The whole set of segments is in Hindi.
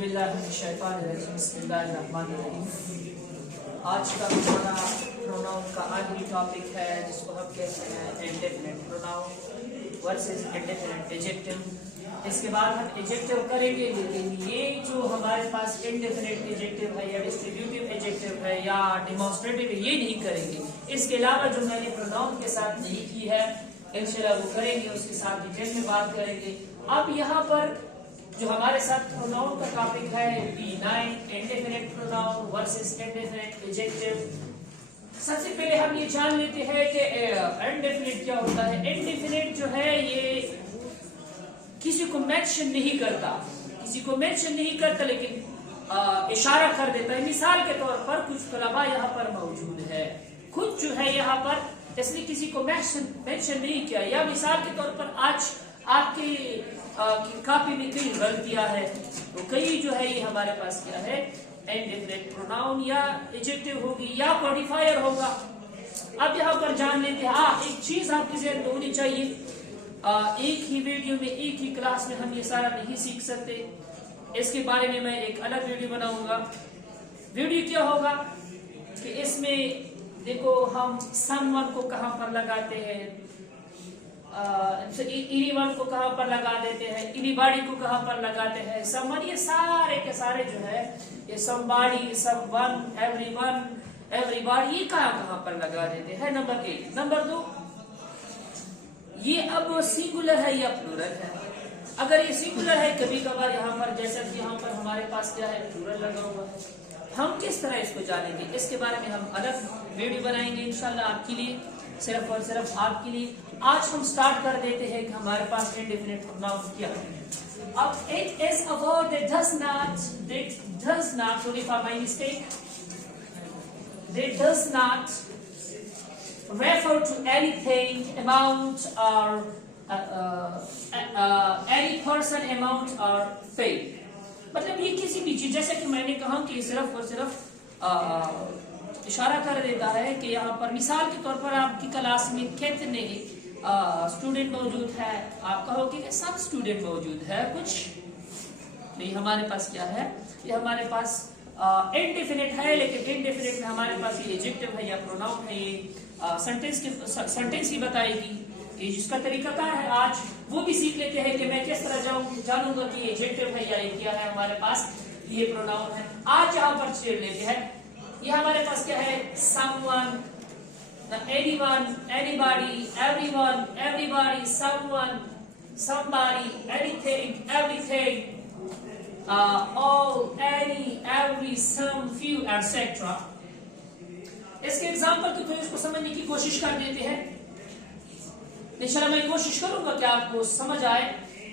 बिस्मिल्लाहिर्रहमानिर्रहीम। आज का हमारा प्रोनाउन का आखिरी टॉपिक है जिसको हम कहते हैं indefinite pronoun versus indefinite adjective. इसके बाद हम एडजेक्टिव करेंगे, लेकिन ये जो हमारे पास इंडेफिनिट एडजेक्टिव है या डिस्ट्रीब्यूटिव एडजेक्टिव है या डेमोन्स्ट्रेटिव है ये नहीं करेंगे। इसके अलावा जो मैंने प्रोनाउन के साथ नहीं की है इंशाल्लाह वो करेंगे, उसके साथ डिटेल में बात करेंगे। अब यहाँ पर जो हमारे साथ प्रोनाउन का टॉपिक है P9 indefinite pronoun versus indefinite adjective. सबसे पहले हम ये जान लेते हैं कि इंडेफिनिट क्या होता है। इंडेफिनिट जो है ये किसी को मेंशन नहीं करता, लेकिन इशारा कर देता है। मिसाल के तौर पर कुछ तलबा यहाँ पर मौजूद है, खुद जो है यहाँ पर इसलिए किसी को मेंशन नहीं किया। या मिसाल के तौर पर आज आपकी कॉपी में कई गलतियां है, तो कई जो है ये हमारे पास क्या है इंडेफिनिट प्रोनाउन या एडजेक्टिव होगी या मॉडिफायर होगा। अब यहाँ पर जान लेते हैं। एक चीज आपके ज़हन में होनी चाहिए, एक ही वीडियो में एक ही क्लास में हम ये सारा नहीं सीख सकते। इसके बारे में मैं एक अलग वीडियो बनाऊंगा। वीडियो क्या होगा कि इसमें देखो हम समवन को कहां पर लगाते हैं, एनीवन को कहां पर लगा देते हैं, एनीबॉडी को कहां पर लगाते हैं, समवन, ये सारे के सारे जो है ये समबॉडी, समवन, एवरीवन, एवरीबॉडी ये कहां पर लगा देते हैं। नंबर 1। नंबर 2, ये अब सिंगुलर है या प्लूरल है। अगर ये सिंगुलर है, कभी कभार यहाँ पर जैसा कि यहाँ पर हमारे पास क्या है प्लूरल लगा हुआ है, हम किस तरह इसको जानेंगे इसके बारे में हम अलग वीडियो बनाएंगे इंशाल्लाह आपके लिए, सिर्फ और सिर्फ आपके लिए। आज हम स्टार्ट कर देते हैं कि हमारे पास इंडेफिनिट प्रोनाउन क्या है। अब it is a word that does not sorry for my mistake, that does not refer to anything, amount or any person, amount or thing। मतलब ये किसी भी चीज, जैसे कि मैंने कहा कि सिर्फ और सिर्फ इशारा कर देता है कि यहाँ पर मिसाल के तौर पर आपकी क्लास में कितने स्टूडेंट मौजूद है, आप कहोगे कि सब स्टूडेंट मौजूद है, कुछ नहीं। हमारे पास क्या है, ये हमारे पास इंडेफिनिट है, लेकिन इंडेफिनिट में हमारे पास ये एडजेक्टिव है या प्रोनाउन है। ये सेंटेंस ही बताएगी कि जिसका तरीका क्या है आज वो भी सीख लेते हैं कि मैं किस तरह जानूंगा कि ये एडजेक्टिव है या ये क्या है हमारे पास ये प्रोनाउन है। आज यहाँ पर चेयर लेते हैं, ये हमारे पास क्या है someone, anyone, anybody, everyone, everybody, someone, somebody, anything, everything, all, any, every, some, few, etc। इसके एग्जाम्पल के थ्रू इसको समझने की कोशिश कर देते हैं। इंशाल्लाह मैं कोशिश करूंगा कि आपको समझ आए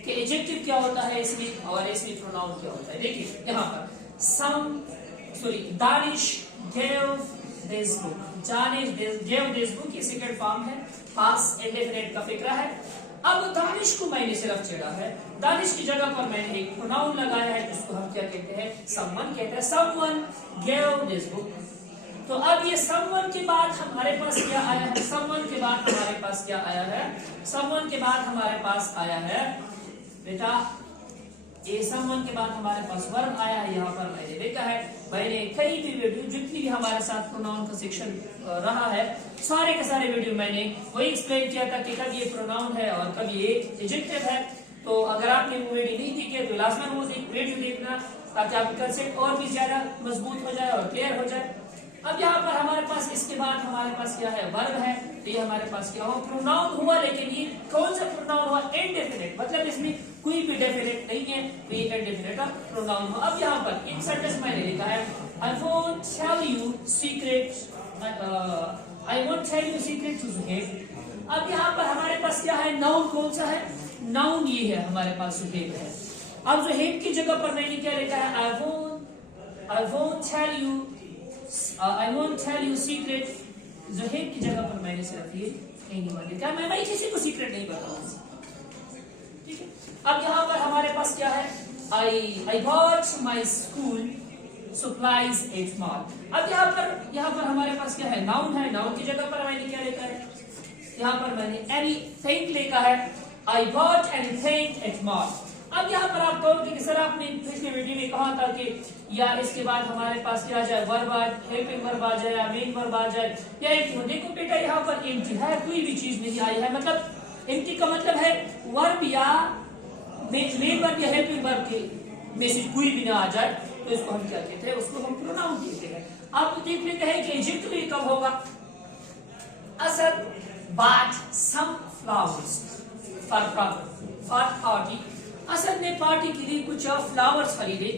कि एडजेक्टिव क्या होता है इसमें और इसमें प्रोनाउन क्या होता है। देखिए यहाँ पर Danish gave this book, gave this book ये सेकंड फॉर्म है, पास इंडेफिनिट का फिक्रा है। अब दानिश को मैंने सिर्फ छेड़ा है, दानिश की जगह पर मैंने एक प्रोनाउन लगाया है जिसको हम क्या कहते हैं someone कहते हैं। someone gave this book। तो अब ये someone के बाद हमारे पास क्या आया है, someone के बाद हमारे पास क्या आया है, someone के बाद हमारे पास आया है बेटा ये someone के बाद हमारे पास वर्ब आया है। यहाँ पर मैंने देखा है, मैंने कई भी वीडियो जितनी भी हमारे साथ प्रोनाउन का सेक्शन रहा है सारे के सारे वीडियो मैंने वही एक्सप्लेन किया था कि कब ये प्रोनाउन है और कब ये एडजेक्टिव है। तो अगर आपने वो वीडियो नहीं देखी है तो लाजमन वो वीडियो देखना ताकि आपका कंसेप्ट और भी ज्यादा मजबूत हो जाए और क्लियर हो जाए। अब यहाँ पर हमारे पास इसके बाद हमारे पास क्या है वर्ब है, तो ये हमारे पास क्या हुआ प्रोनाउन हुआ, लेकिन ये कौन सा प्रोनाउन हुआ इंडेफिनिट, मतलब इसमें कोई भी डेफिनेट नहीं है, तो ये इंडेफिनिट प्रोनाउन हुआ। अब यहाँ पर इन सेंटेंस मैंने लिखा है I won't tell you secret to Zuhaib। अब यहाँ पर हमारे पास क्या है नाउन, कौन सा है नाउन, ये है हमारे पास Zuhaib है। अब Zuhaib की जगह पर मैंने क्या लिखा है I won't tell you secret। Zuhaib की जगह पर मैंने सिर्फ ये एनीवन लिखा है, मैं किसी को सीक्रेट नहीं बताऊंगा, ठीक है। अब यहाँ पर हमारे पास क्या है I bought my school supplies at mall। अब यहाँ पर हमारे पास क्या है नाउन है, नाउन की जगह पर मैंने क्या लिखा है, यहाँ पर मैंने anything लिखा है I bought anything at mall। अब यहाँ पर आप कहोगे कि सर आपने पिछले वीडियो में कहा था कि या इसके बाद हमारे पास क्या आ जाए, वर्ब आ, हेल्पिंग वर्ब आ जाए या मेन वर्ब आ जाए या एम्प्टी। देखो बेटा यहाँ पर एम्प्टी है, कोई भी चीज नहीं आई है, मतलब एम्प्टी का मतलब है वर्ब या मेन वर्ब या हेल्पिंग वर्ब के में से कोई भी ना आ जाए, तो इसको हम क्या कहते हैं, उसको हम प्रोनाउन कहते हैं। अब देख लेते हैं कि एडजेक्टिव कब होगा। Asad bought some flowers for party। Asad ने पार्टी के लिए कुछ फ्लावर्स खरीदे,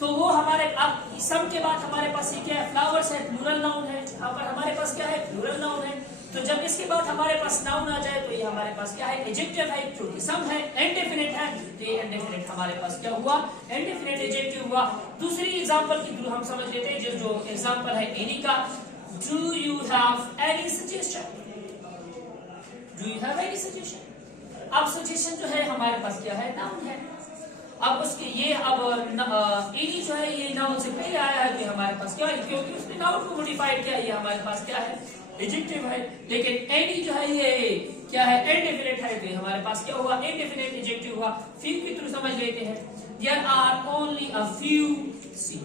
तो वो हमारे अब सम के बाद हमारे पास ये क्या है, फ्लावर्स है, प्लूरल नाउन है। यहाँ पर हमारे पास क्या है, प्लूरल नाउन है। तो जब इसके बाद हमारे पास नाउन आ जाए तो ये हमारे पास क्या है, एडजेक्टिव है, क्योंकि सम है, इंडेफिनिट है, तो ये इंडेफिनिट हमारे पास क्या हुआ, इंडेफिनिट एडजेक्टिव हुआ। दूसरी एग्जांपल की थ्रू हम समझ लेते हैं, जो एग्जांपल है एनी का। Do you have any suggestion, do you have any suggestion. अब सजेशन जो है हमारे पास क्या है, नाउन है। अब उसके ये अब एनी जो है ये नाउन से पहले आया है, तो हमारे पास क्या है, क्योंकि उसने नाउन को मॉडिफाइड किया, ये हमारे पास क्या है, एडजेक्टिव है। लेकिन एनी जो है ये क्या है, इंडेफिनिट है, तो हमारे पास क्या हुआ, इंडेफिनिट एडजेक्टिव हुआ। फ्यू के थ्रू समझ लेते हैं, there are only a few सी।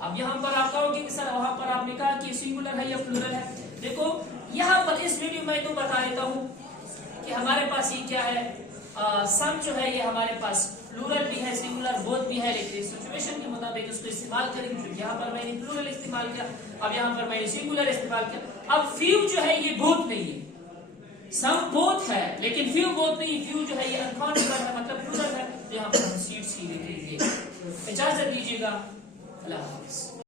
अब यहाँ पर आप कहोगे कि सर वहां पर आपने कहा कि सिंगुलर है या प्लूरल है। देखो यहाँ पर इस वीडियो में तो बता देता हूँ कि हमारे पास ये क्या है, सम जो है ये हमारे पास प्लूरल भी है, सिंगुलर बोथ भी है, लेकिन सिचुएशन के मुताबिक उसको इस्तेमाल करेंगे। यहाँ पर मैंने प्लूरल इस्तेमाल किया, अब यहाँ पर मैंने सिंगुलर इस्तेमाल किया। अब फ्यू जो है ये बोथ नहीं है, सम बोथ है लेकिन फ्यू बोथ नहीं। फ्यू जो है ये अनकाउंटेबल है, मतलब प्लूरल है, तो यहाँ पर हम सीट्स ही लेते हैं। इजाजत दीजिएगा, अल्लाह हाफिज़।